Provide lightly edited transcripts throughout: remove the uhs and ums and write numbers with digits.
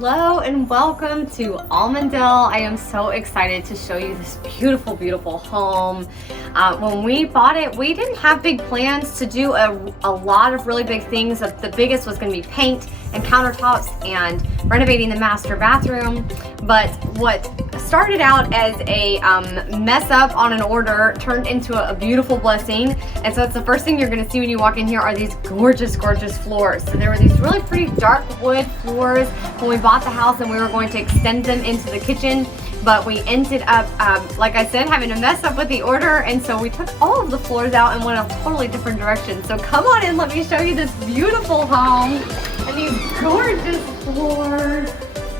Hello and welcome to Allendale. I am so excited to show you this beautiful, beautiful home. When we bought it, we didn't have big plans to do a lot of really big things. The biggest was going to be paint and countertops and renovating the master bathroom. But what started out as a mess up on an order turned into a beautiful blessing. And so it's the first thing you're going to see when you walk in here are these gorgeous, gorgeous floors. So there were these really pretty dark wood floors when we bought the house, and we were going to extend them into the kitchen. But we ended up, like I said, having to mess up with the order, and so we took all of the floors out and went a totally different direction. So come on in, let me show you this beautiful home and these gorgeous floors.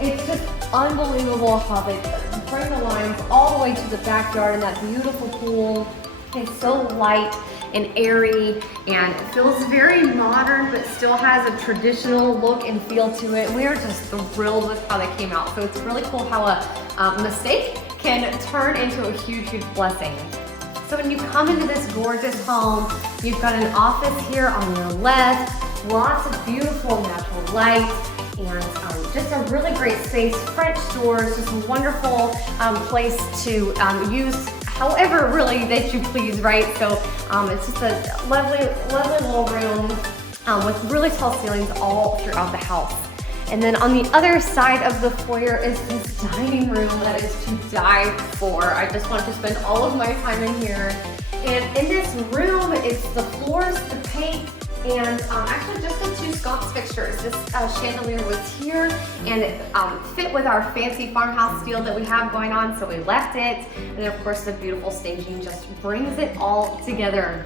It's just unbelievable how they bring the lines all the way to the backyard and that beautiful pool. It's so light and airy and it feels very modern, but still has a traditional look and feel to it. We are just thrilled with how they came out. So it's really cool how a mistake can turn into a huge, huge blessing. So when you come into this gorgeous home, you've got an office here on your left, lots of beautiful natural light, and just a really great space. French doors, just a wonderful place to use however really that you please, right? So it's just a lovely, lovely little room with really tall ceilings all throughout the house. And then on the other side of the foyer is this dining room that is to die for. I just want to spend all of my time in here. And in this room, it's the floors, the paint, and actually just the two sconce fixtures. This chandelier was here and it fit with our fancy farmhouse steel that we have going on, so we left it. And then of course the beautiful staging just brings it all together.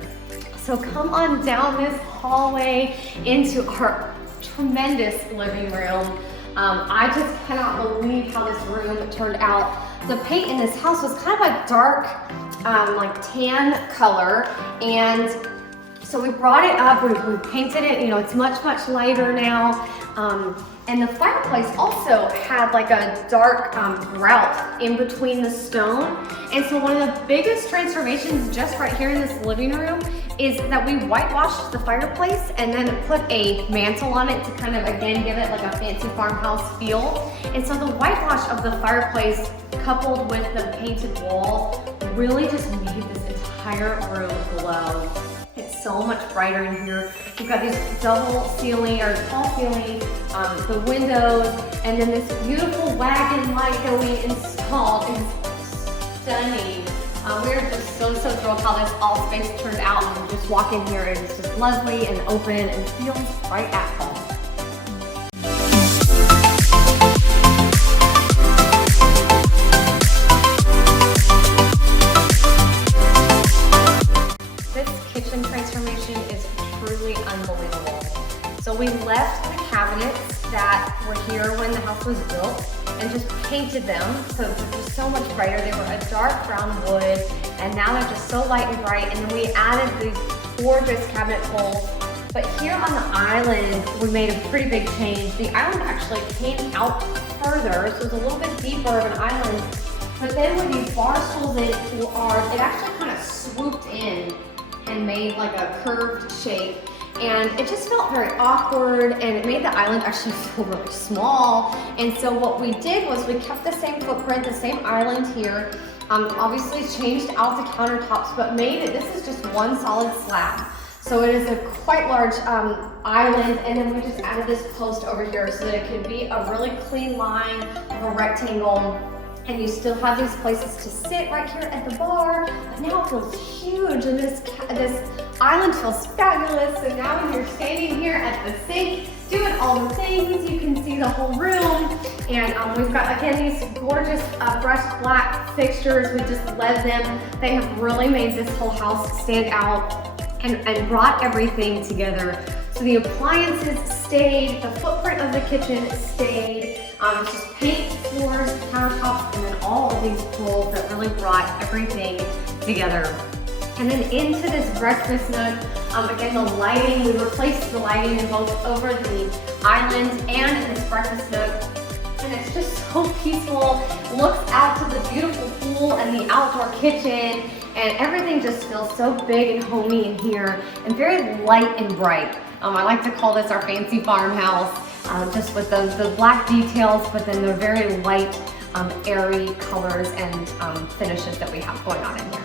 So come on down this hallway into our tremendous living room. I just cannot believe how this room turned out. The paint in this house was kind of a dark, like tan color, and so we brought it up, we painted it, you know, it's much, much lighter now. And the fireplace also had like a dark grout in between the stone. And so one of the biggest transformations just right here in this living room is that we whitewashed the fireplace and then put a mantle on it to kind of, again, give it like a fancy farmhouse feel. And so the whitewash of the fireplace coupled with the painted wall really just made this entire room glow. It's so much brighter in here. We've got these double ceiling or tall ceiling, the windows, and then this beautiful wagon light that we installed is stunning. We're just so thrilled how this all space turned out. And just walk in here and it's just lovely and open and feels right at home. Transformation is truly unbelievable. So we left the cabinets that were here when the house was built and just painted them so they're just so much brighter. They were a dark brown wood and now they're just so light and bright, and then we added these gorgeous cabinet holes. But here on the island we made a pretty big change. The island actually came out further, so it's a little bit deeper of an island, but then with these bar stools it actually kind of swooped in and made like a curved shape, and it just felt very awkward and it made the island actually feel really small. And so what we did was we kept the same footprint, the same island here, obviously changed out the countertops, but made it, this is just one solid slab. So it is a quite large island, and then we just added this post over here so that it could be a really clean line of a rectangle. And you still have these places to sit right here at the bar, but now it feels huge, and this island feels fabulous. So now when you're standing here at the sink, doing all the things, you can see the whole room. And we've got, again, these gorgeous brushed black fixtures. We just love them. They have really made this whole house stand out and brought everything together. So the appliances stayed, the footprint of the kitchen stayed. It's just paint, floors, countertops, and then all of these pools that really brought everything together. And then into this breakfast nook, again, the lighting, we replaced the lighting in both over the island and in this breakfast nook. And it's just so peaceful, looks out to the beautiful pool and the outdoor kitchen, and everything just feels so big and homey in here and very light and bright. I like to call this our fancy farmhouse. just with the black details, but then the very light, airy colors and finishes that we have going on in here.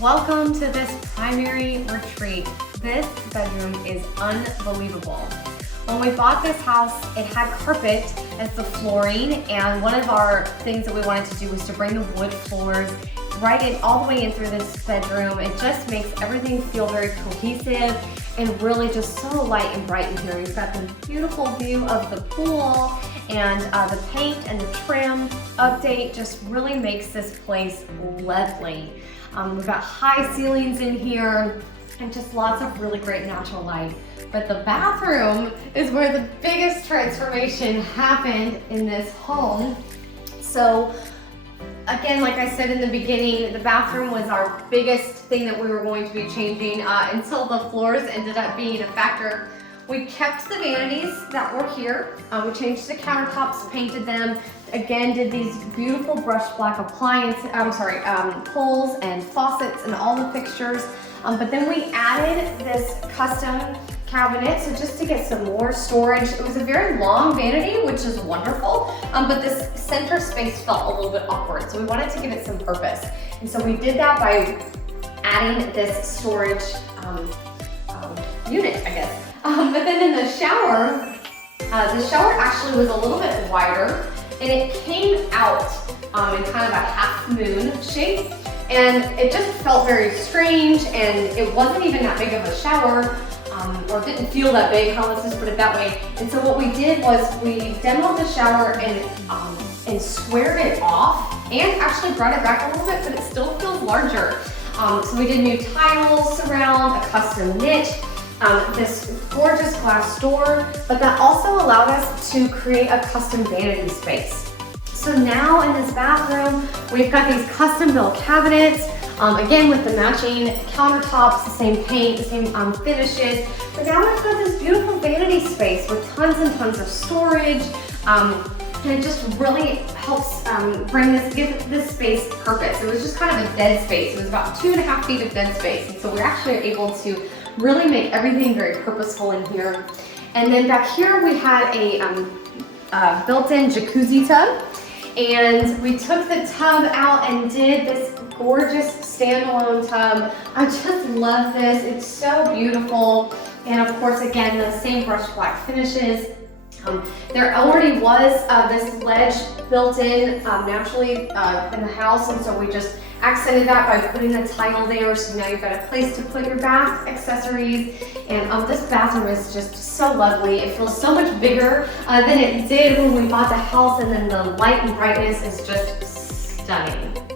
Welcome to this primary retreat. This bedroom is unbelievable. When we bought this house, it had carpet as the flooring, and one of our things that we wanted to do was to bring the wood floors right in all the way in through this bedroom. It just makes everything feel very cohesive and really just so light and bright in here. You've got the beautiful view of the pool, and the paint and the trim update just really makes this place lovely. We've got high ceilings in here and just lots of really great natural light. But the bathroom is where the biggest transformation happened in this home. So again, like I said in the beginning, the bathroom was our biggest thing that we were going to be changing until the floors ended up being a factor. We kept the vanities that were here. We changed the countertops, painted them. Again, did these beautiful brushed black pulls and faucets and all the fixtures. But then we added this custom cabinet, so just to get some more storage. It was a very long vanity, which is wonderful, but this center space felt a little bit awkward, so we wanted to give it some purpose. And so we did that by adding this storage unit, I guess. But then in the shower actually was a little bit wider, and it came out in kind of a half moon shape, and it just felt very strange, and it wasn't even that big of a shower, or didn't feel that big, let's just put it that way. And so what we did was we demoed the shower and squared it off, and actually brought it back a little bit, but it still feels larger. So we did new tiles surround, a custom niche, this gorgeous glass door, but that also allowed us to create a custom vanity space. So now in this bathroom, we've got these custom built cabinets, again with the matching countertops, the same paint, the same finishes. But now we've got this beautiful vanity space with tons and tons of storage, and it just really helps give this space purpose. It was just kind of a dead space. It was about 2.5 feet of dead space, and so we're actually able to really make everything very purposeful in here. And then back here we had a built-in jacuzzi tub, and we took the tub out and did this gorgeous standalone tub. I just love this. It's so beautiful. And of course, again, the same brushed black finishes. There already was this ledge built in naturally in the house, and so we just accented that by putting the tile there, so now you've got a place to put your bath accessories. And this bathroom is just so lovely. It feels so much bigger than it did when we bought the house, and then the light and brightness is just stunning.